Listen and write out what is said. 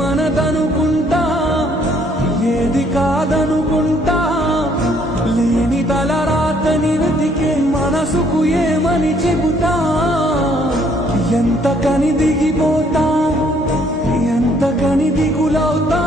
మనదనుకుంటా, ఏది కాదనుకుంటా. లేని తలరాతని వెతికే మనసుకు ఏమని చెబుతా. ఎంత కని దిగిపోతా, ఎంత కని దిగులవుతా.